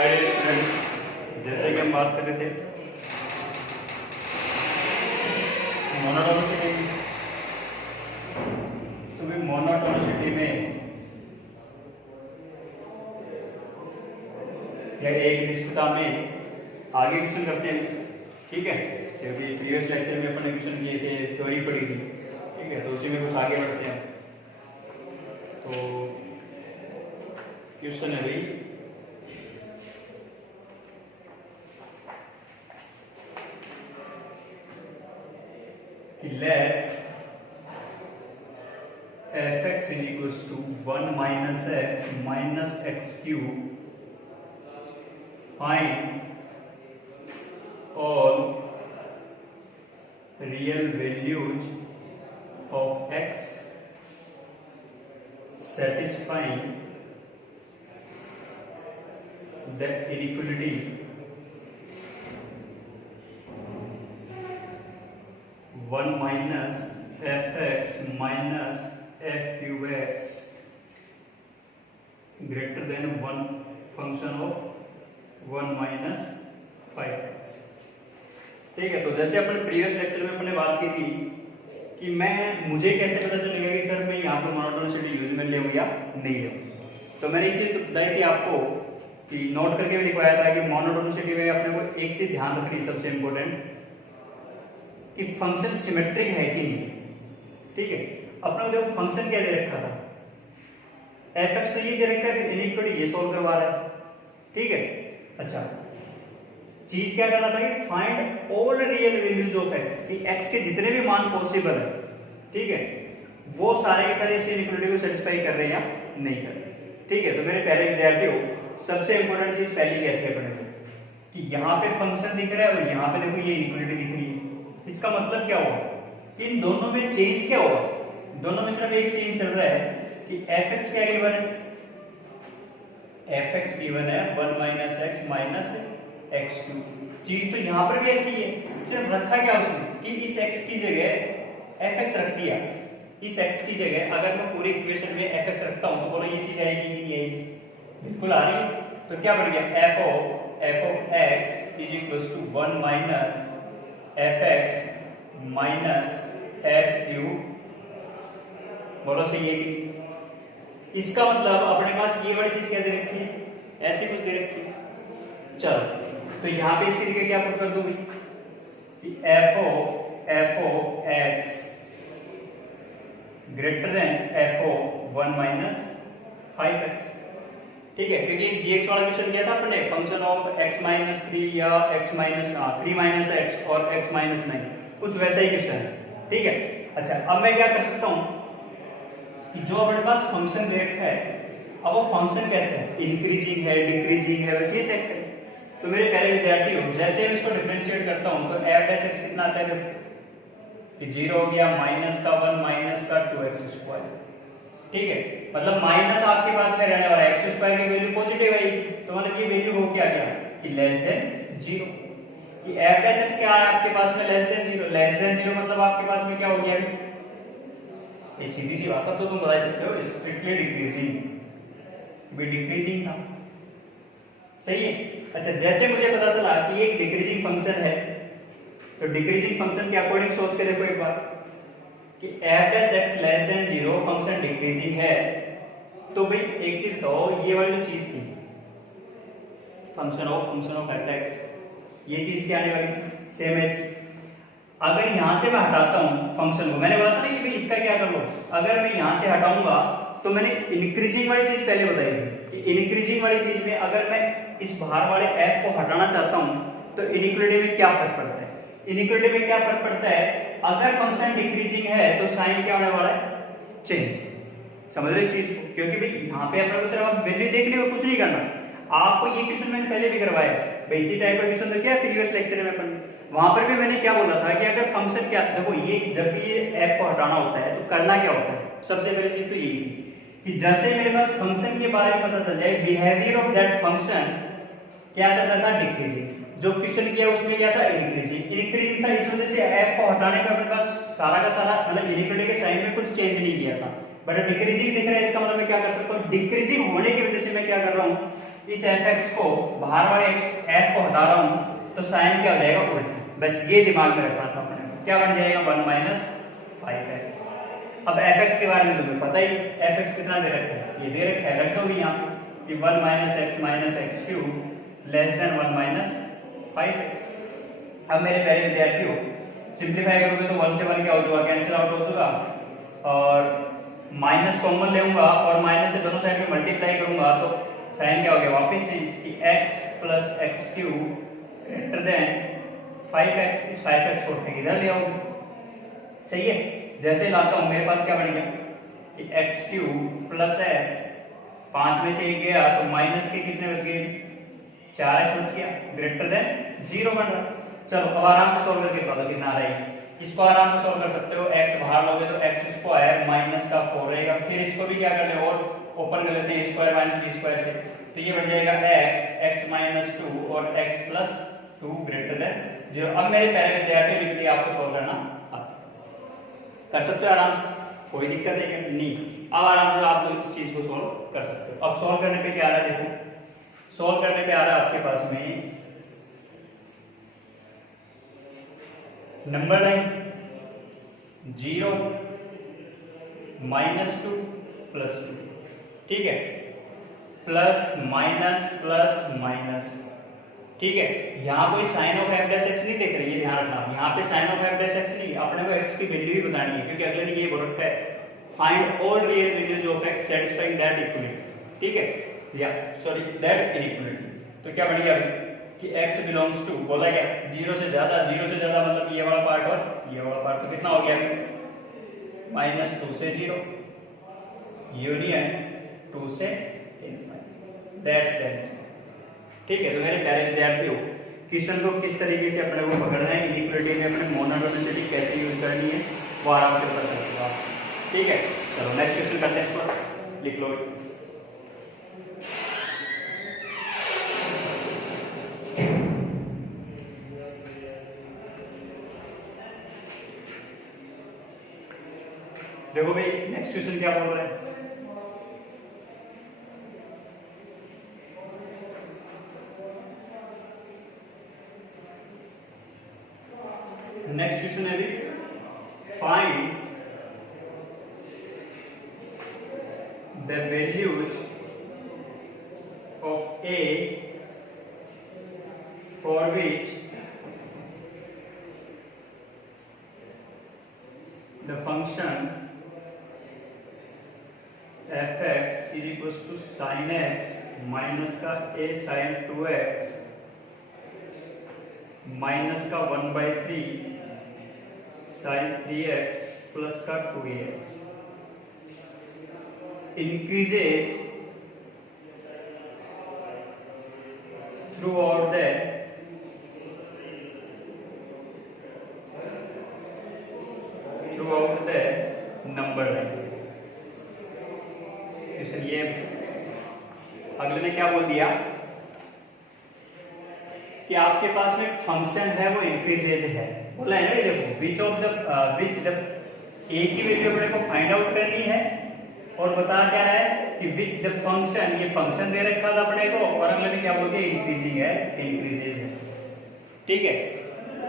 Hi students, जैसे कि हम बात कर रहे थे मोनोटोनिसिटी की, तो भी मोनोटोनिसिटी में या एक निष्ठता में आगे क्वेश्चन करते हैं। ठीक है, क्योंकि प्रीवियस लेक्चर में अपन ने क्वेश्चन किए थे, थ्योरी पढ़ी थी। ठीक है, तो उसी में कुछ आगे बढ़ते हैं। तो क्वेश्चन है भाई, let f(x) is equals to 1 minus x minus x cube. Find all real values of x satisfying the inequality 1 minus f(x) minus f cube x greater than 1 function of 1 minus 5x। ठीक है, तो जैसे अपन previous lecture में अपने बात की थी कि मुझे कैसे पता चलेगा कि सर मैं यहाँ पर मोनोटोनिसिटी यूज में ले या नहीं ले। तो मैंने एक चीज बताई थी आपको कि नोट करके भी लिखवाया था कि मोनोटोनिसिटी में अपने को एक चीज ध्यान रखनी सबसे इंपॉर्टेंट, कि फंक्शन सिमेट्रिक है कि नहीं। ठीक है, अपने को देखो फंक्शन क्या दे रखा था, f(x) तो ये दे रखा है, इनइक्वालिटी ये सॉल्व करवा रहा है। ठीक है, अच्छा चीज क्या करना था कि find all real values of x, कि x के जितने भी मान पॉसिबल है, ठीक है, वो सारे के सारे इस इनइक्वालिटी को सेटिस्फाई कर रहे हैं या नहीं कर रहे। ठीक है, तो मेरे पहले विद्यार्थियों, सबसे इंपॉर्टेंट चीज पहली क्या थी अपने को कि यहाँ पे फंक्शन दिख रहा है और यहाँ पे देखो ये इनइक्वालिटी दिख रही है। इसका मतलब क्या हुआ कि इन दोनों में चेंज क्या हुआ, दोनों में सिर्फ एक चेंज चल रहा है कि f(x) क्या गिवन है, f(x) गिवन है 1 minus x minus x cube। चीज तो यहाँ पर भी ऐसी है, सिर्फ रखा क्या उसने कि इस x की जगह f(x) रख दिया। इस x की जगह अगर मैं पूरे इक्वेशन में f(x) रखता हूं तो बोलो ये चीज आएगी कि नहीं आएगी, बिल्कुल आ रही है। तो क्या बन गया, f of x is equals to 1 minus f(x) minus f cube। बोलो सही है कि इसका मतलब अपने पास ये वाली चीज क्या दे रखी है, ऐसी कुछ दे रखी है। चलो तो यहाँ पे इसकी जगह क्या पुट कर दूंगी कि f of x greater then f of 1 minus 5x। ठीक है, क्योंकि एक gx वाला क्वेश्चन किया था अपने, फंक्शन ऑफ x minus 3 या x minus 3 minus x और x minus 9, कुछ वैसा ही क्वेश्चन है। ठीक है, अच्छा अब मैं क्या कर सकता हूं कि जो हमारे पास फंक्शन दे रखा है, अब वो फंक्शन कैसे है, इंक्रीजिंग है डिक्रीजिंग है, वैसे ही चेक करें। तो मेरे प्यारे विद्यार्थियों, जैसे मैं इसको डिफरेंशिएट करता हूं तो f(x) कितना आता है कि 0 हो गया, माइनस का 1 माइनस का 2x²। ठीक है, मतलब माइनस आपके पास में रहने वाला x² की वैल्यू पॉजिटिव है, तो मतलब ये वैल्यू हो क्या गया कि लेस देन 0, कि f(x) क्या है आपके पास में लेस देन 0। लेस देन 0 मतलब आपके पास में क्या हो गया, ये सीधी सी बात है, तो तुम बता सकते हो स्ट्रिक्टली डिक्रीजिंग, भी डिक्रीजिंग था। सही है, अच्छा जैसे मुझे पता चला कि ये एक डिक्रीजिंग फंक्शन है, तो डिक्रीजिंग फंक्शन के अकॉर्डिंग सोच के देखो एक बार कि f(x) less than 0 function decreasing है, तो भाई एक चीज तो ये वाली जो चीज थी फंक्शन ऑफ f(x), ये चीज क्या आने वाली थी, सेम है इसकी। अगर यहां से मैं हटाता हूं फंक्शन को, मैंने बोला था ना कि भाई इसका क्या कर लो, अगर मैं यहां से हटाऊंगा तो मैंने इंक्रीजिंग वाली चीज पहले बताई थी कि इंक्रीजिंग वाली चीज में अगर मैं इस बाहर वाले f को हटाना चाहता हूं तो इनइक्वालिटी में क्या फर्क पड़ता है, इनइक्वालिटी में क्या फर्क पड़ता है, अगर फंक्शन डिक्रीजिंग है तो साइन क्या होने वाला है, चेंज। समझ रहे इस चीज को, क्योंकि भाई यहाँ पे अपने को सिर्फ वैल्यू देखने में कुछ नहीं करना। आपको ये क्वेश्चन मैंने पहले भी करवाया, इसी टाइप का क्वेश्चन देखिए प्रीवियस लेक्चर में अपन, वहां पर भी मैंने क्या बोला था कि अगर फंक्शन क्या, देखो ये जब भी ये f को हटाना होता है तो करना क्या होता है, सबसे पहले चीज तो यही थी कि जैसे मेरे पास फंक्शन के बारे में पता चल जाए, बिहेवियर ऑफ दैट फंक्शन क्या चल रहा था, डिक्रीजिंग। जो क्वेश्चन किया उसमें क्या था, इंक्रीजिंग। इंक्रीजिंग था, इस वजह से f को हटाने का अपने पास सारा का सारा मतलब इनइक्वालिटी के साइन में कुछ चेंज नहीं किया था, बट डिक्रीजिंग दिख रहा है, इसका मतलब मैं क्या कर सकता हूँ, डिक्रीजिंग होने की वजह से मैं क्या कर रहा हूँ, इस fx को बाहर वाले f को हटा रहा हूं तो साइन क्या हो जाएगा उल्टा। बस ये दिमाग में रखना था अपने, क्या बन जाएगा 1 माइनस 5x। अब fx के बारे में तुम्हें पता ही, fx कितना दे रखा है, ये दे रखा है, रख दो भी यहाँ कि 1 minus x cube less than 1 minus 5x। अब मेरे प्यारे विद्यार्थियों सिंप्लीफाई करोगे तो 1 से 1 क्या हो जाएगा, कैंसिल आउट हो जाएगा, और माइनस कॉमन लेऊंगा और माइनस से दोनों साइड में मल्टीप्लाई करूंगा तो साइन क्या हो गया वापस चेंज कि x plus x cube greater than 5x। इस 5x को उठा के इधर ले आओगे, चाहिए जैसे लाता हूं मेरे पास क्या बन गया कि x क्यूब प्लस x, 5 में से 1 गया तो माइनस के कितने बच गए 4x बच गया, ग्रेटर देन 0 बन रहा। चलो अब आराम से सॉल्व करके बताओ कितना आ रहा है। इसको आराम से सॉल्व कर सकते हो, x बाहर लोगे तो x स्क्वायर माइनस का 4 रहेगा, फिर इसको भी क्या कर ले और ओपन कर लेते हैं स्क्वायर माइनस b स्क्वायर से, तो ये बन जाएगा x माइनस 2 और x प्लस 2 ग्रेटर देन 0। अब मेरे प्यारे विद्यार्थियों के लिए आपको सॉल्व करना कर सकते हो आराम से, कोई दिक्कत है नहीं। अब आराम से आप लोग इस चीज को सॉल्व कर सकते हो। अब सॉल्व करने पे क्या आ रहा है, देखो सॉल्व करने पे आ रहा है आपके पास में नंबर लाइन 0 माइनस 2 प्लस 2, ठीक है, प्लस माइनस, ठीक है। यहाँ कोई sine of f dash x नहीं देख रही है, ध्यान रखना, यहाँ पे sine of f dash x नहीं, अपने को x की वैल्यू भी बतानी है क्योंकि अगले ने ये बोल रखा है find all real values of x satisfying that equality, ठीक है, या सॉरी दैट इनइक्वालिटी। तो क्या बन गया कि x बिलोंग्स टू, बोला क्या 0 से ज्यादा मतलब ये वाला पार्ट और ये वाला पार्ट, तो कितना हो गया -2 से 0 यूनियन 2 से दैट्स, ठीक है। तो मेरे प्यारे विद्यार्थियों क्वेश्चन को किस तरीके से अपने को पकड़ना है, इनइक्वालिटी में अपने मोनोटोनिसिटी कैसे यूज करनी है वो आराम से कर सकते हो आप, ठीक है। चलो नेक्स्ट क्वेश्चन करते हैं, इसको लिख लो। देखो भाई नेक्स्ट क्वेश्चन क्या बोल रहा है, नेक्स्ट क्वेश्चन है find the values of a for which the function fx is equal to sine x minus का a साइन 2x माइनस का 1/3 साइन 3x प्लस का 2ax increases throughout the number line। ये अगले ने क्या बोल दिया कि आपके पास में फंक्शन है वो इंक्रीजेज है, बोला है ना, देखो विच द ए की वैल्यू अपने को फाइंड आउट करनी है और बता क्या रहा है कि विच द फंक्शन, ये फंक्शन दे रखा था अपने को और अगले ने क्या बोल दिया इंक्रीजिंग है, इंक्रीजेज है, ठीक है,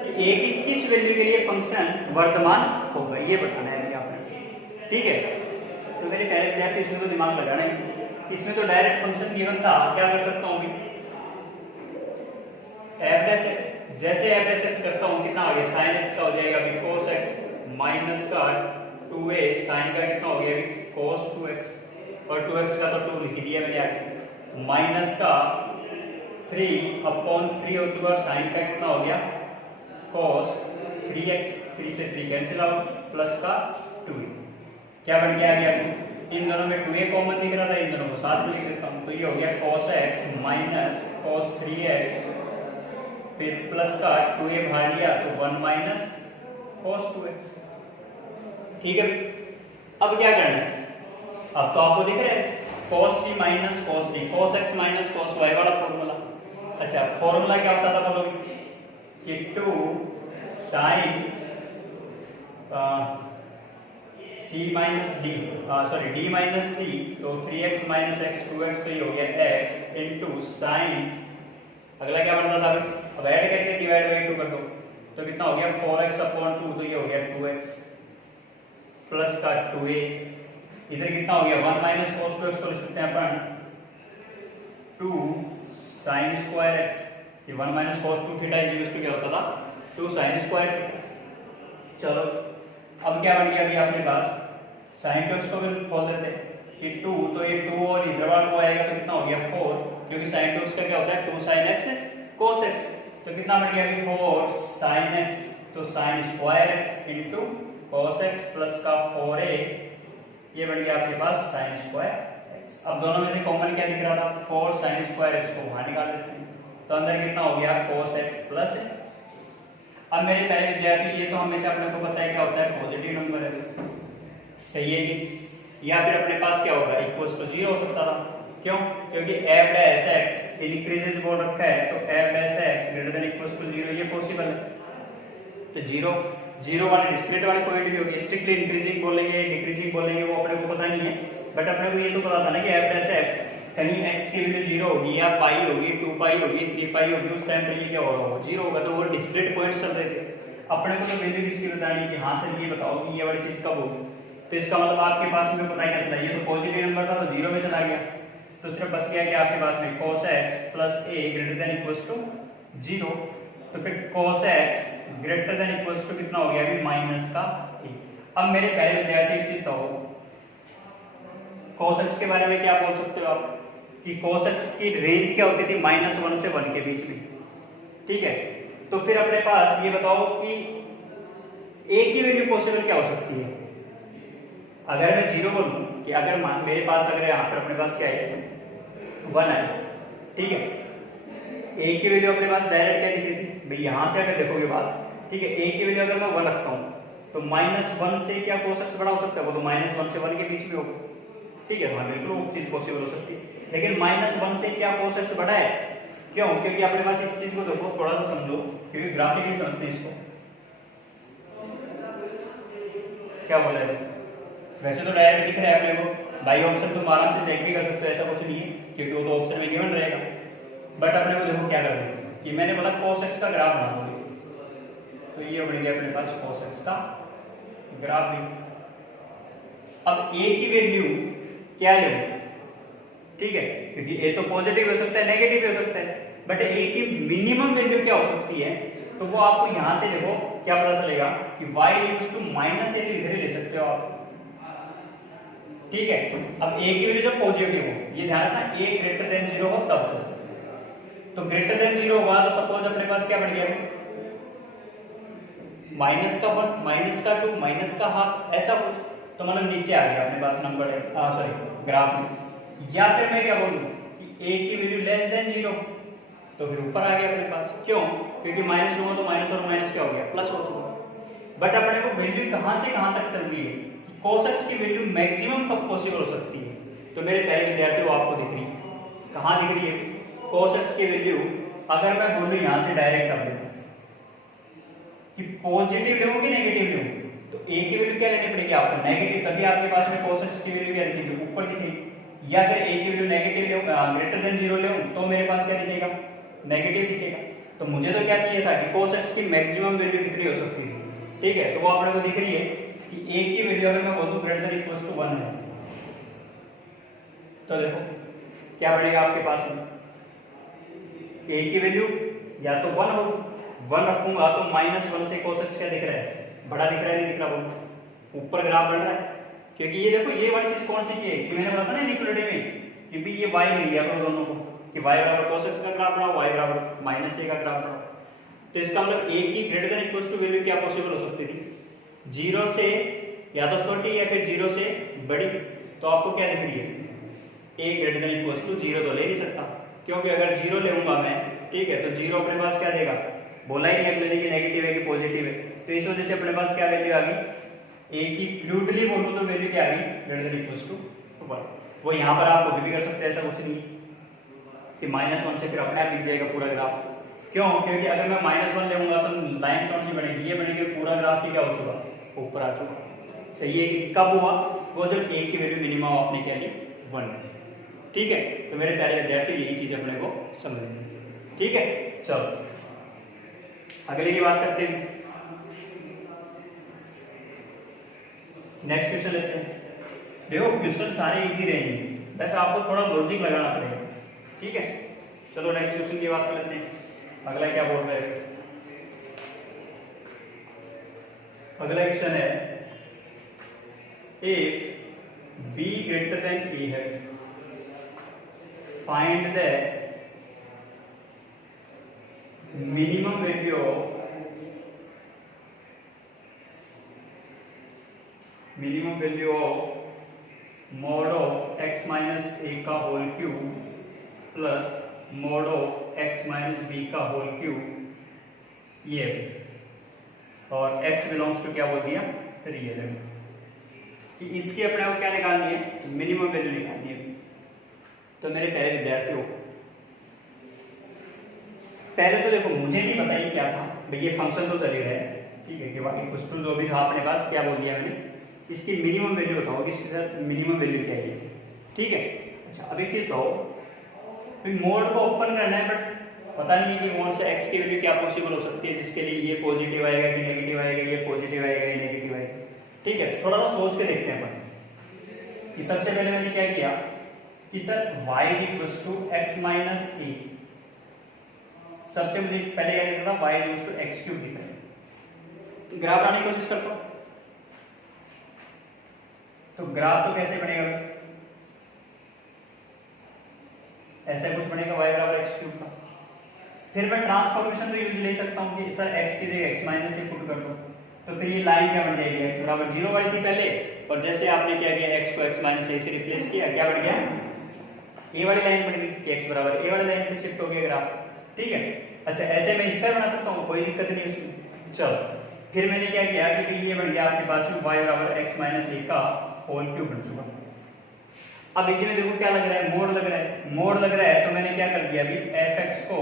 कि ए की किस वैल्यू के लिए फंक्शन वर्तमान होगा ये बताना है यहाँ पर, ठीक है। तो मेरे प्यारे विद्यार्थी इसमें तो दिमाग लगाना है, इसमें तो डायरेक्ट फंक्शन गिवन था, क्या कर सकता हूँ मैं f डैश x, जैसे f डैश x करता हूँ कितना हो गया sin x का हो जाएगा अभी cos x माइनस का 2a sin का कितना हो गया अभी cos 2x और 2x का तो 2 लिख दिया मैंने आगे माइनस का 3/3 हो चुका, sin का कितना हो गया cos 3x, 3 से 3 कैंसिल आउट प्लस का 2, क्या बन गया आगे इन दोनों में 2a कॉमन दिख रहा था, इन दोनों को साथ में लिख देता हूँ, तो ये हो गया cos x minus cos 3x फिर प्लस का 2a बाहर लिया तो 1 माइनस cos 2x, ठीक है। अब क्या करना है, अब तो आपको दिख रहा है cos c minus cos d, cos x minus cos y वाला फॉर्मूला। अच्छा फॉर्मूला क्या होता था बोलोगे कि 2 sin C minus D sorry D minus C, तो 3x माइनस एक्स 2x, तो ये हो गया x इंटू साइन, अगला क्या बनता था अभी, अब ऐड करके डिवाइड बाई 2 कर दो, तो कितना हो गया 4x अपॉन 2, तो ये हो गया 2x प्लस का 2a, इधर कितना हो गया 1 माइनस cos 2x को लिख सकते हैं अपन 2 sin स्क्वायर x, ये 1 minus cos 2 theta is used to क्या होता था 2 sin स्क्वायर थीटा। चलो अब क्या बन गया अभी आपके पास sin 2x को भी खोल देते हैं कि 2, तो ये 2 और इधर वाला 2 आएगा तो कितना हो गया 4, क्योंकि sin 2x का क्या होता है 2 sin x cos x, तो कितना बन गया अभी 4 sin x, तो sin square x into cos x plus का 4a, ये बन गया आपके पास sin स्क्वायर x। अब दोनों में से कॉमन क्या दिख रहा था 4 sin स्क्वायर x को बाहर निकाल देते हैं, तो अंदर कितना हो गया cos x प्लस। अब मेरे प्यारे विद्यार्थी ये तो हमेशा अपने को पता है क्या होता है पॉजिटिव नंबर है, सही है कि, या फिर अपने पास क्या होगा इक्वल्स टू 0 हो सकता था, क्यों, क्योंकि f डैश x इंक्रीजेस बोल रखा है, तो f dash x greater than equals to 0 ये पॉसिबल है, तो 0 वाले डिस्क्रीट वाले पॉइंट भी होगी, स्ट्रिक्टली इंक्रीजिंग बोलेंगे डिक्रीजिंग बोलेंगे वो अपने को पता नहीं है, बट अपने को ये तो पता था ना कि f डैश x कहीं x की वैल्यू 0 होगी या पाई होगी 2 पाई होगी 3 पाई होगी, उस टाइम पे ये क्या होगा 0 होगा, तो वो डिस्क्रीट पॉइंट्स चल रहे थे, अपने को तो वैल्यू किसकी बतानी कि हाँ सर ये बताओ कि ये वाली चीज कब होगी, तो इसका मतलब आपके पास में पता क्या चला, ये तो पॉजिटिव नंबर था तो 0 में चला गया, तो सिर्फ बच गया कि आपके पास में cos x plus a greater than equals to 0, तो फिर cos x greater than equals to कितना हो गया अभी माइनस का a। अब मेरे पहले विद्यार्थी चिंता हो cos x के बारे में क्या बोल सकते हो आप कि cos x की रेंज क्या होती थी -1 से 1 के बीच में, ठीक है, तो फिर अपने पास ये बताओ कि a की वैल्यू पॉसिबल क्या हो सकती है, अगर मैं 0 बोलूं कि अगर मेरे पास अगर यहाँ पर अपने पास क्या है 1 है, ठीक है, a की वैल्यू अपने पास डायरेक्ट क्या दिख रही थी भाई, यहाँ से अगर देखोगे बात, ठीक है, a की वैल्यू अगर मैं 1 रखता हूँ तो -1 से क्या cos x बड़ा हो सकता है, वो तो -1 से 1 के बीच में होगा, ठीक है, हाँ बिल्कुल वो चीज पॉसिबल हो सकती है, लेकिन -1 से क्या cos x बड़ा है, क्यों, क्योंकि अपने पास इस चीज को देखो थोड़ा सा समझो, क्योंकि ग्राफिकली समझते हैं इसको, क्या बोला है, वैसे तो डायरेक्ट दिख रहा है अपने को, बाई ऑप्शन तुम आराम से चेक भी कर सकते हो, ऐसा कुछ नहीं है क्योंकि वो तो ऑप्शन में गिवन रहेगा, बट अपने को देखो क्या कर रहे हैं कि मैंने बोला cos x का ग्राफ बना दो, तो ये बन गया अपने पास cos x का ग्राफ भी। अब a की वैल्यू क्या ले, ठीक है, क्योंकि a तो पॉजिटिव हो सकता है नेगेटिव हो सकता है, बट a की मिनिमम वैल्यू क्या हो सकती है, तो वो आपको यहां से देखो क्या पता चलेगा कि y इक्वल्स टू -a, तो इधर ही ले सकते हो आप, ठीक है। अब a की वैल्यू जब पॉजिटिव हो, ये ध्यान रखना a ग्रेटर देन 0 हो तब, तो ग्रेटर देन 0 हुआ तो सपोज अपने पास क्या बन गया -1 -2 -½ ऐसा कुछ, तो मतलब नीचे आ गया अपने पास नंबर सॉरी ग्राफ में, या फिर मैं क्या बोलूं कि a की वैल्यू लेस देन 0, तो फिर ऊपर आ गया अपने पास, क्यों, क्योंकि माइनस होगा तो माइनस और माइनस क्या हो गया प्लस हो चुका, बट अपने को वैल्यू कहां से कहां तक चल रही है कि cos x की वैल्यू मैक्सिमम कब पॉसिबल हो सकती है, तो मेरे प्यारे विद्यार्थियों आपको दिख रही है, कहां दिख रही है cos x की वैल्यू, अगर मैं बोलूं यहां से डायरेक्ट कर दूं कि पॉजिटिव लूं कि नेगेटिव लूं, तो a की वैल्यू क्या लेनी पड़ेगी आपको नेगेटिव, तभी आपके पास में cos x की वैल्यू क्या दिखेगी ऊपर दिखेगी, या फिर a की वैल्यू नेगेटिव लूं ग्रेटर देन 0 लूं तो मेरे पास क्या दिखेगा नेगेटिव दिखेगा, तो मुझे तो क्या चाहिए था कि cos x की मैक्सिमम वैल्यू कितनी हो सकती है, ठीक है, तो वो अपने को दिख रही है कि a की वैल्यू अगर मैं बोल दूं ग्रेटर देन इक्वल्स टू 1 है, तो देखो क्या बढ़ेगा आपके पास में a की वैल्यू या तो 1 हो, 1 रखूंगा तो -1 से cos x क्या दिख रहा है बड़ा दिख रहा है, नहीं दिख रहा, बोलो ऊपर ग्राफ बढ़ रहा है, क्योंकि ये देखो ये वाली चीज कौन सी की है कि मैंने बोला था ना इक्वलिटी में कि भी ये y ले लिया करो दोनों को कि y बराबर cos x का ग्राफ बनाओ, y बराबर -a का ग्राफ बनाओ, तो इसका मतलब a की greater than equals to value क्या पॉसिबल हो सकती थी 0 से या तो छोटी या फिर 0 से बड़ी, तो आपको क्या दिख रही है a greater than equals to 0 तो ले नहीं सकता, क्योंकि अगर 0 लेऊंगा मैं, ठीक है, तो 0 अपने पास क्या देगा, बोला ही नहीं अपने कि नेगेटिव है कि पॉजिटिव है, तो इस वजह से अपने पास क्या वैल्यू आ गई a की फ्लूइडली बोलूं तो वैल्यू क्या आ गई ग्रेटर देन इक्वल्स टू 1, वो यहां पर आप कभी भी कर सकते हैं, ऐसा कुछ नहीं कि -1 से फिर अपने आप दिख जाएगा पूरा ग्राफ, क्यों, क्योंकि अगर मैं -1 लेऊंगा तो लाइन कौन सी बनेगी, ये बनेगी, पूरा ग्राफ ही क्या हो चुका ऊपर आ चुका, सही है कि कब हुआ? वो जब a की वैल्यू मिनिमम आपने क्या ली 1। ठीक है, तो मेरे प्यारे विद्यार्थी यही चीज अपने को समझनी है। ठीक है, चलो अगले की बात करते हैं। नेक्स्ट क्वेश्चन लेते हैं। देखो क्वेश्चन सारे इजी रहेंगे, बस आपको थोड़ा लॉजिक लगाना पड़ेगा। ठीक है, चलो नेक्स्ट क्वेश्चन की बात कर लेते हैं। अगला क्या बोल रहे हैं? अगला क्वेश्चन है if b greater than a है, find the minimum value of mod of x minus a का whole cube plus mod of x minus b का होल क्यूब, ये और x बिलोंग्स टू क्या बोल दिया? रियल है। कि इसकी अपने को क्या निकालनी है? मिनिमम वैल्यू निकालनी है। तो मेरे प्यारे विद्यार्थियों, पहले तो देखो मुझे नहीं पता ये क्या था भाई, ये फंक्शन तो चल ही रहा है। ठीक है, कि वाई इक्वल्स टू जो भी था अपने पास, क्या बोल दिया मैंने? इसकी मिनिमम वैल्यू बताओ कि इसके साथ मिनिमम वैल्यू क्या है। ठीक है, अच्छा अब एक चीज तो मोड को ओपन करना है, बट पता नहीं है कि मोड से x की वैल्यू क्या पॉसिबल हो सकती है, जिसके लिए ये पॉजिटिव आएगा कि नेगेटिव आएगा, ये पॉजिटिव आएगा कि नेगेटिव आएगा। ठीक है, थोड़ा सा सोच के देखते हैं अपन कि सबसे पहले मैंने क्या किया कि sir y equals to x minus A, सबसे मुझे पहले क्या लिखा था y equals to x cube लिखा है। ग्राफ बनाने की कोशिश करता हूं, तो ग्राफ तो कैसे बनेगा? ऐसा कुछ बनेगा y बराबर x क्यूब का। फिर मैं ट्रांसफॉर्मेशन तो यूज ले सकता हूं कि सर x की जगह x माइनस ए पुट कर दो, तो फिर ये लाइन क्या बन जाएगी? x बराबर 0 वाली थी पहले, और जैसे आपने क्या किया x को x माइनस ए से रिप्लेस किया, क्या बन गया? a वाली लाइन बन गई कि x बराबर a वाली लाइन पे शिफ्ट हो गया ग्राफ। ठीक है, अच्छा ऐसे मैं इस पर बना सकता हूँ, कोई दिक्कत नहीं उसमें। चलो फिर मैंने क्या किया कि ये बन गया आपके पास में y बराबर x माइनस ए का होल क्यूब बन चुका। अब इसी में देखो क्या लग रहा है? मोड लग रहा है। मोड लग रहा है तो मैंने क्या कर दिया अभी, fx को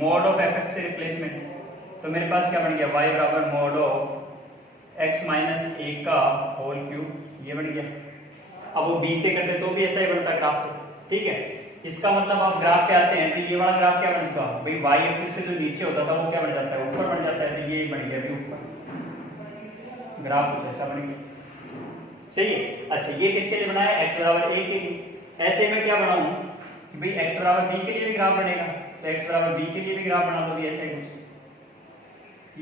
मोड ऑफ fx से रिप्लेसमेंट, तो मेरे पास क्या बन गया? y बराबर मोड ऑफ x माइनस ए का होल क्यूब, ये बन गया। अब वो b से करते तो भी ऐसा ही बनता ग्राफ। तो ठीक है, इसका मतलब आप ग्राफ पे आते हैं तो ये वाला ग्राफ क्या बन चुका भाई? y एक्सिस से जो नीचे होता था वो क्या बन जाता है? ऊपर बन जाता है। तो ये बन गया अभी ऊपर ग्राफ कुछ ऐसा बन गया। सही है, अच्छा ये किसके लिए बनाया? x बराबर a के लिए। ऐसे में क्या बनाऊं भाई, x बराबर b के लिए भी ग्राफ बनेगा, तो x बराबर b के लिए भी ग्राफ बना दो भी ऐसे कुछ।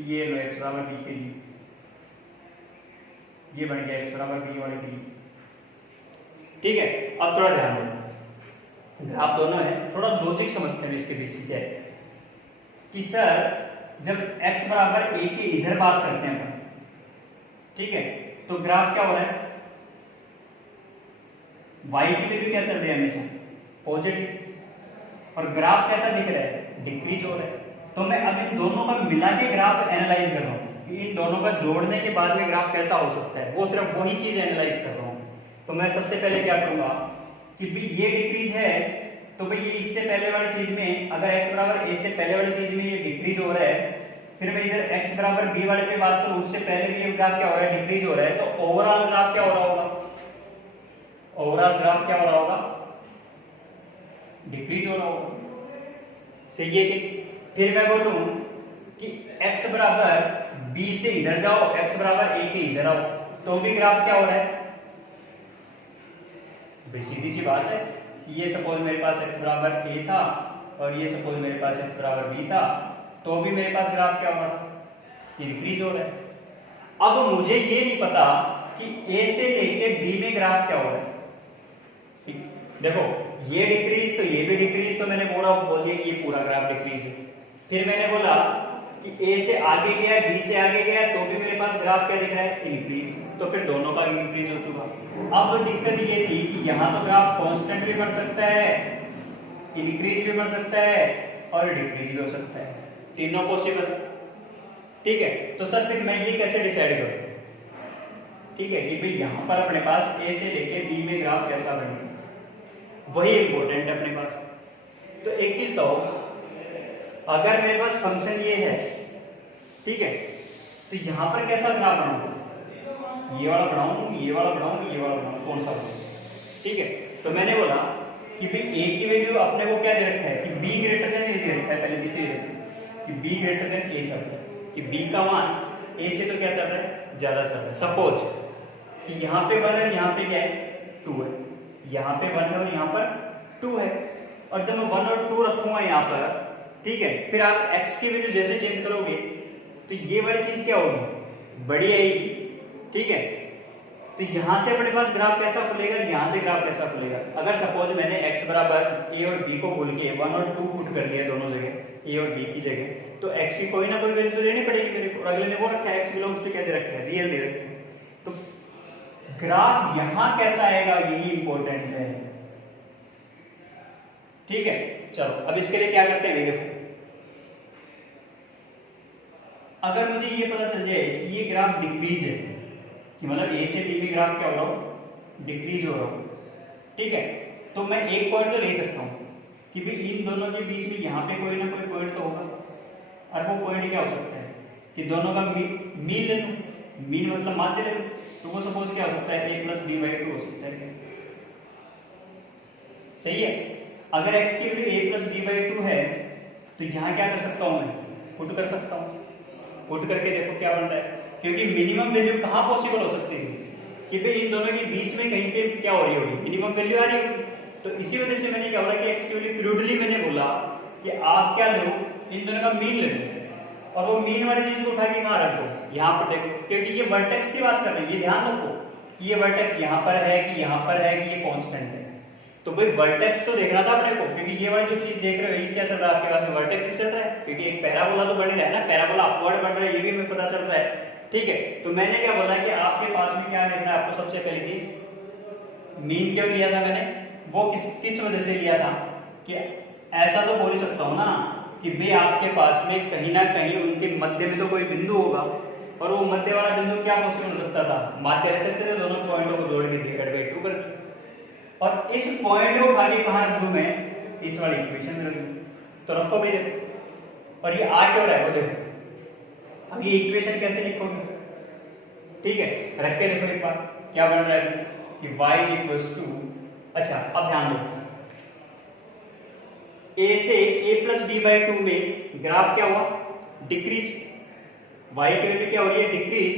ये लो x बराबर b के लिए, ये बन गया x बराबर b वाले के लिए। ठीक है, अब थोड़ा ध्यान दो, ग्राफ दोनों है, थोड़ा लॉजिक समझते हैं इसके पीछे क्या है कि सर जब x बराबर a के इधर बात करते हैं अपन, ठीक है, तो ग्राफ क्या हो रहा है? y की वैल्यू क्या चल रही है? हमेशा पॉजिटिव। और ग्राफ कैसा दिख रहा है? डिक्रीज हो रहा है। तो मैं अब इन दोनों का मिला के ग्राफ एनालाइज कर रहा हूं कि इन दोनों का जोड़ने के बाद में ग्राफ कैसा हो सकता है, वो सिर्फ वही चीज एनालाइज कर रहा हूं। तो मैं सबसे पहले क्या करूंगा कि भाई ये डिक्रीज है, तो भाई ये इससे पहले वाली चीज में अगर x बराबर a से पहले वाली चीज में ये डिक्रीज हो रहा है, फिर मैं इधर x बराबर b वाले पे बात करूं, उससे पहले भी ये ग्राफ क्या हो रहा है? डिक्रीज हो रहा है। तो ओवरऑल ग्राफ क्या हो रहा होगा? ओवरऑल ग्राफ क्या हो रहा होगा? डिक्रीज हो रहा होगा। सही है कि? फिर मैं बोलूं कि x बराबर b से इधर जाओ, x बराबर a के इधर आओ, तो भी ग्राफ क्या हो रहा है? सीधी सी बात है कि ये सपोज मेरे पास x बराबर a था और ये सपोज मेरे पास x बराबर b था, तो भी मेरे पास ग्राफ क्या हो रहा है? इंक्रीज हो रहा है। अब मुझे ये नहीं पता कि a से लेके b में ग्राफ क्या हो रहा है। देखो ये डिक्रीज तो ये भी डिक्रीज, तो मैंने पूरा बोल दिया कि ये पूरा ग्राफ डिक्रीज है। फिर मैंने बोला कि a से आगे गया, b से आगे गया, तो भी मेरे पास ग्राफ क्या दिख रहा है? इंक्रीज। तो फिर दोनों का इंक्रीज हो चुका। अब तो दिक्कत ये थी कि यहाँ तो ग्राफ कांस्टेंट भी बढ़ सकता है, इंक्रीज भी बढ़ सकता है और डिक्रीज भी हो सकता है, तीनों पॉसिबल। ठीक है, तो सर फिर मैं ये कैसे डिसाइड करूं? ठीक है कि भाई यहाँ पर अपने पास a से लेके b में ग्राफ कैसा बनेगा, वही इंपॉर्टेंट है अपने पास। तो एक चीज तो अगर मेरे पास फंक्शन ये है, ठीक है, तो यहां पर कैसा ग्राफ बनाऊंगा? ये वाला बढ़ाऊं, ये वाला बढ़ाऊं, ये वाला बढ़ाऊं, कौन सा बढ़ाऊं? ठीक है, तो मैंने बोला कि भाई ए की वैल्यू अपने को क्या दे रखा है कि बी ग्रेटर देन ए दे रखा है, पहले भी तो ये देखो कि बी ग्रेटर देन ए चल रहा है, कि बी का मान ए से तो क्या चल रहा है, ज्यादा चल रहा है। सपोज कि यहाँ पे 1 है, यहाँ पे क्या है 2 है, यहाँ पे 1 है और यहाँ पर 2 है, और जब मैं 1 और 2 रखूंगा यहाँ पर, ठीक है, फिर आप x की वैल्यू जैसे चेंज करोगे तो ये वाली चीज क्या होगी, बड़ी आएगी। ठीक है, तो यहां से अपने पास ग्राफ कैसा खुलेगा, यहां से ग्राफ कैसा खुलेगा। अगर सपोज मैंने x बराबर a और b को भूल के 1 और 2 पुट कर दिया दोनों जगह, a और b की जगह, तो x की कोई ना कोई वैल्यू तो लेनी पड़ेगी मेरे को। अगले ने वो रखा है x बिलोंग्स टू क्या दे रखा है, रियल दे रखा है, तो ग्राफ यहां कैसा आएगा यही इंपॉर्टेंट है। ठीक है, चलो अब इसके लिए क्या करते हैं, देखो अगर मुझे ये पता चल जाए कि ये ग्राफ डिक्रीज है, कि मतलब ए से बी में ग्राफ क्या हो रहा हो, डिक्रीज हो रहा हो, ठीक है, तो मैं एक पॉइंट तो ले सकता हूं कि भाई इन दोनों के बीच में यहाँ पे कोई ना कोई पॉइंट तो होगा, और वो पॉइंट क्या हो सकता है कि दोनों का मीन ले लूं, मीन मतलब माध्य ले लूं, तो वो सपोज क्या हो सकता है a प्लस b/2 हो सकता है। सही है, अगर x की वैल्यू a प्लस b/2 है तो यहाँ क्या कर सकता हूँ, मैं पुट कर सकता हूँ, पुट करके देखो क्या बन रहा है, क्योंकि मिनिमम वैल्यू कहाँ पॉसिबल हो सकती है कि भाई इन दोनों के बीच में कहीं पे क्या हो रही होगी, मिनिमम वैल्यू आ रही होगी। तो इसी वजह से मैंने क्या बोला कि x की वैल्यू क्रूडली मैंने बोला कि आप क्या लो, इन दोनों का मीन ले लो, और वो मीन वाली चीज को उठा के कहाँ रख दो, यहाँ पर देखो, क्योंकि ये वर्टेक्स की बात कर रहे हैं, ये ध्यान रखो कि ये वर्टेक्स यहाँ पर है कि यहाँ पर है कि ये कांस्टेंट है। तो भाई वर्टेक्स तो देखना था अपने को, क्योंकि ये वाली जो चीज देख रहे हो ये क्या चल रहा है आपके पास में, वर्टेक्स ही चल रहा है, क्योंकि एक पैराबोला तो बन रहा है ना, पैराबोला अपवर्ड बन रहा है, ये भी हमें पता चल रहा है। ठीक है, तो मैंने क्या बोला कि आपके पास में क्या देखना है, आपको सबसे पहली चीज मीन क्यों लिया था मैंने, वो किस वजह से लिया था कि ऐसा तो बोल ही सकता हूं ना कि भाई आपके पास में कहीं ना कहीं उनके मध्य में तो कोई बिंदु होगा, और वो मध्य वाला बिंदु क्या पॉसिबल हो सकता था, माध्य रह सकते थे, दोनों पॉइंटों को जोड़ के डिवाइड 2 करके, और इस पॉइंट को खाली कहां रख दूं मैं, इस वाली इक्वेशन में रख दूं, तो रखो भाई देखो, और ये आ क्यों रहा है वो देखो, अब ये इक्वेशन कैसे लिखोगे, ठीक है, रख के देखो एक बार क्या बन रहा है कि y इज इक्वल्स टू, अच्छा अब ध्यान दो, a से a प्लस b/2 में ग्राफ क्या हुआ, डिक्रीज, y की वैल्यू क्या हो रही है, डिक्रीज।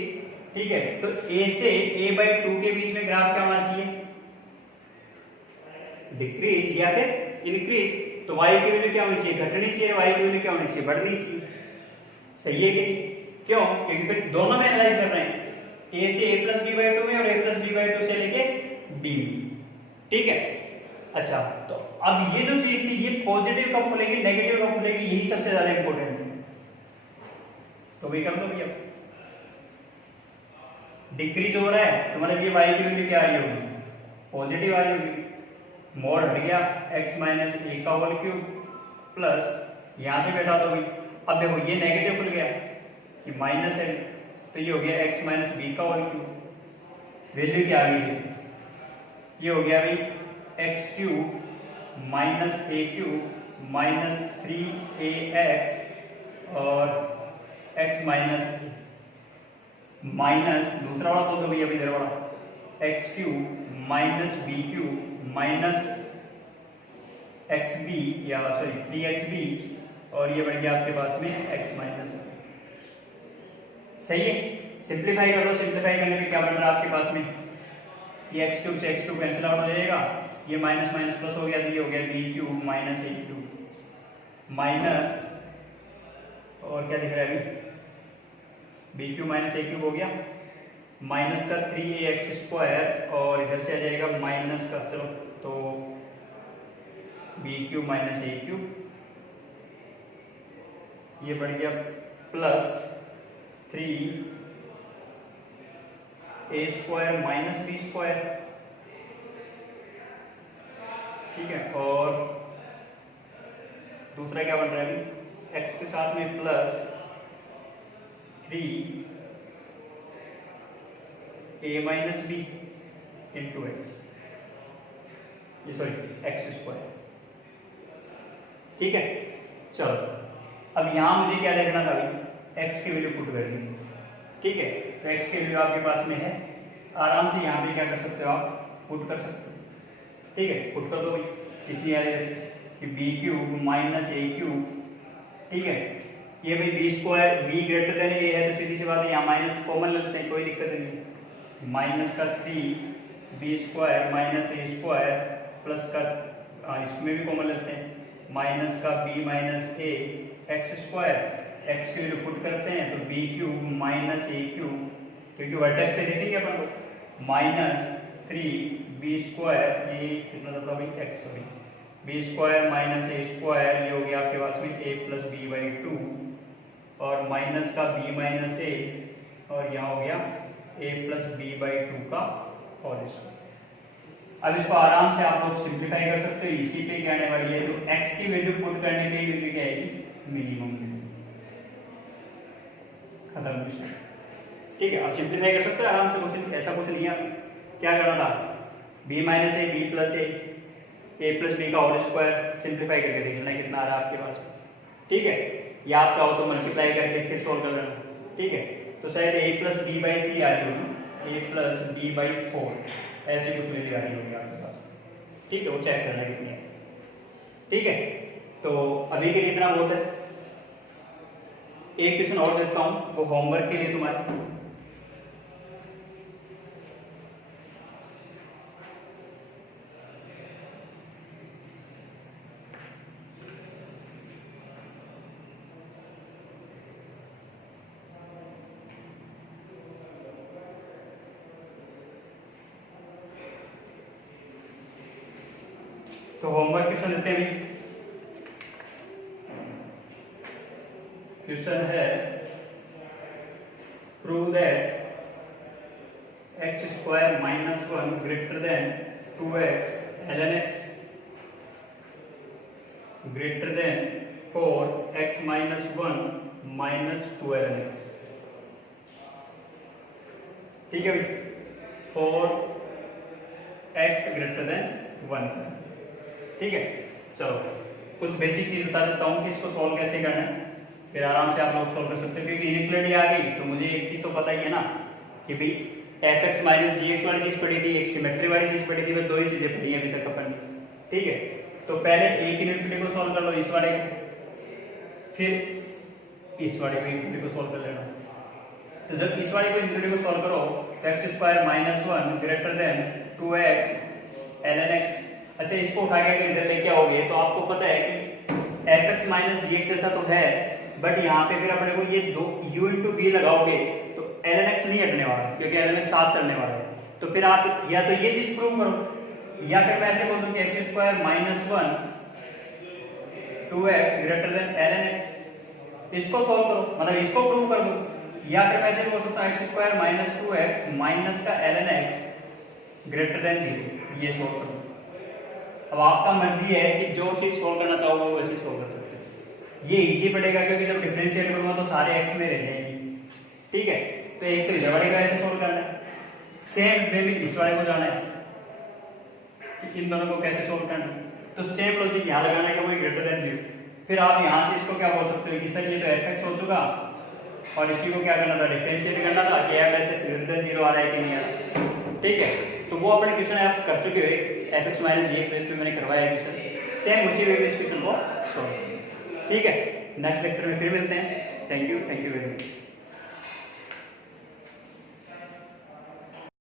ठीक है, तो a से a/2 के बीच में ग्राफ क्या होना चाहिए, डिक्रीज या फिर इंक्रीज, तो y की वैल्यू क्या होनी चाहिए, घटनी चाहिए, y की वैल्यू क्या होनी चाहिए, बढ़नी चाहिए। सही है कि क्यों, क्योंकि फिर दोनों में एनालाइज कर रहे हैं, a से a प्लस b/2 में और a प्लस b/2 से लेके b में। ठीक है, अच्छा तो अब ये जो चीज थी ये पॉजिटिव कब खुलेगी, नेगेटिव कब खुलेगी, यही सबसे ज्यादा इंपॉर्टेंट है। तो वही कर दो भैया, डिक्रीज हो रहा है तो मतलब ये y की वैल्यू क्या आ रही होगी, पॉजिटिव आ रही होगी, मोड हट गया x माइनस a का होल क्यूब प्लस यहां से बैठा दो भाई, अब देखो ये नेगेटिव खुल गया कि माइनस है, तो ये हो गया x माइनस b का होल क्यूब, वैल्यू क्या आ गई, ये हो गया भाई x cube minus a cube minus 3ax और x माइनस माइनस दूसरा वाला बोल दो भैया, इधर वाला x cube minus b cube minus xb या सॉरी 3xb, और ये बन गया आपके पास में x माइनस। सही है, सिंप्लीफाई कर लो, सिंप्लीफाई करने पे क्या बन रहा है आपके पास में, ये x क्यूब से x2 कैंसिल आउट हो जाएगा, ये माइनस माइनस प्लस हो गया, तो ये हो गया b cube minus a cube minus, और क्या दिख रहा है अभी, b cube minus a cube हो गया, माइनस का 3ax स्क्वायर, और इधर से आ जाएगा माइनस का, चलो तो b cube minus a cube, ये बढ़ गया plus 3a square minus b square. ठीक है, और दूसरा क्या बन रहा है अभी, x के साथ में plus 3a minus b into x, ये सॉरी एक्स स्क्वायर। ठीक है, चलो अब यहां मुझे क्या देखना था अभी, x की वैल्यू पुट करनी थी। ठीक है, तो x की वैल्यू आपके पास में है आराम से यहाँ पे क्या कर सकते हो आप, पुट कर सकते हो। ठीक है, पुट कर दो भाई, कितनी आ रही है कि B cube minus A cube. ठीक है, ये भाई B square, B greater than A है तो सीधी सी बात है यहाँ माइनस कॉमन लेते हैं, कोई दिक्कत नहीं। माइनस का 3 B square minus A square plus का इसमें भी कॉमन लेते हैं माइनस का बी माइनस ए एक्स स्क्वायर, एक्स की वैल्यू पुट करते हैं तो B cube minus A cube, क्योंकि वर्टेक्स पे देखेंगे अपन को, माइनस 3 बी स्क्वायर, ये कितना था भाई X, sorry B square minus A square, ये हो गया आपके पास में ए प्लस बी बाई 2 और माइनस का बी माइनस ए और यहाँ हो गया ए प्लस बी बाई 2 का होल स्क्वायर। अब इसको आराम से आप लोग सिंप्लीफाई कर सकते हो, इसी पे क्या आने वाली है, तो x की वैल्यू पुट करने पे वैल्यू क्या आएगी, मिनिमम खत्म क्वेश्चन। ठीक है, आप सिंप्लीफाई कर सकते हो आराम से, क्वेश्चन ऐसा कुछ नहीं है। क्या करना था, b minus A B plus A plus B का होल स्क्वायर सिंप्लीफाई करके देख लेना कितना आ रहा है आपके पास। ठीक है, या आप चाहो तो मल्टीप्लाई करके फिर सोल्व कर लेना। ठीक है, तो शायद a प्लस बी बाई 3 आ रही होगी, a प्लस बी बाई 4 ऐसे कुछ वैल्यू आ रही होगी आपके पास। ठीक है, वो चेक करना कितनी है। ठीक है, तो अभी के लिए इतना बहुत है। एक क्वेश्चन और देता हूं वो होमवर्क के लिए तुम्हारे, तो होमवर्क क्वेश्चन देते हैं भी। क्वेश्चन है prove that x square minus 1 greater than 2x ln x greater then 4x minus 1 minus 2 ln x। ठीक है भाई, 4x ग्रेटर देन 1। ठीक है, चलो कुछ बेसिक चीज बता देता हूँ कि इसको सॉल्व कैसे करना है, फिर आराम से आप लोग सॉल्व कर सकते हैं। क्योंकि इनइक्वालिटी आ गई तो मुझे एक चीज तो पता ही है ना कि भाई fx माइनस gx वाली चीज पढ़ी थी, एक सिमेट्री वाली चीज पढ़ी थी, वो दो ही चीजें पढ़ी हैं अभी तक अपन। ठीक है, तो पहले एक इनइक्वालिटी को सॉल्व कर लो, इस वाले फिर इस वाले को इनइक्वालिटी को सॉल्व कर लेना। तो जब इस वाले को इनइक्वालिटी को सॉल्व करो तो x square minus 1 greater than 2x ln x। अच्छा, इसको उठा के अगर इधर लेके आओगे तो आपको पता है कि fx माइनस gx ऐसा तो है, बट यहाँ पे फिर अपने को ये दो u इंटू v लगाओगे तो ln x नहीं हटने वाला, क्योंकि ln x साथ चलने वाला है। तो फिर आप या तो ये चीज प्रूव करो, या फिर मैं ऐसे बोल दूं कि x square minus 1 2x greater than ln x, इसको सॉल्व करो, मतलब इसको प्रूव कर दो। या फिर मैं ऐसे बोल सकता हूँ x square minus 2x minus का ln x ग्रेटर देन 0, ये सॉल्व करो। अब आपका मर्जी है कि जो चीज सोल्व करना चाहोगे वो वैसे सोल्व कर सकते हो। ये इजी पड़ेगा क्योंकि जब डिफरेंशिएट करूंगा तो सारे x में रह जाएंगे। ठीक है, तो एक तो इधर वाले को ऐसे सोल्व करना है, सेम वे में इस वाले को जाना है कि इन दोनों को कैसे सोल्व करना है। तो सेम लॉजिक यहाँ लगाना है कि वो ग्रेटर देन 0। फिर आप यहाँ से इसको क्या बोल सकते हो कि सर ये तो fx हो चुका और इसी को क्या करना था, डिफरेंशिएट करना था कि f(x) ग्रेटर देन 0 आ रहा है कि नहीं आ रहा। ठीक है, तो वो अपने क्वेश्चन आप कर चुके हो, fx माइनस gx बेस पे मैंने करवाया है क्वेश्चन, सेम उसी वे में इस क्वेश्चन को सॉल्व। ठीक है, नेक्स्ट लेक्चर में फिर मिलते हैं। Thank you very much.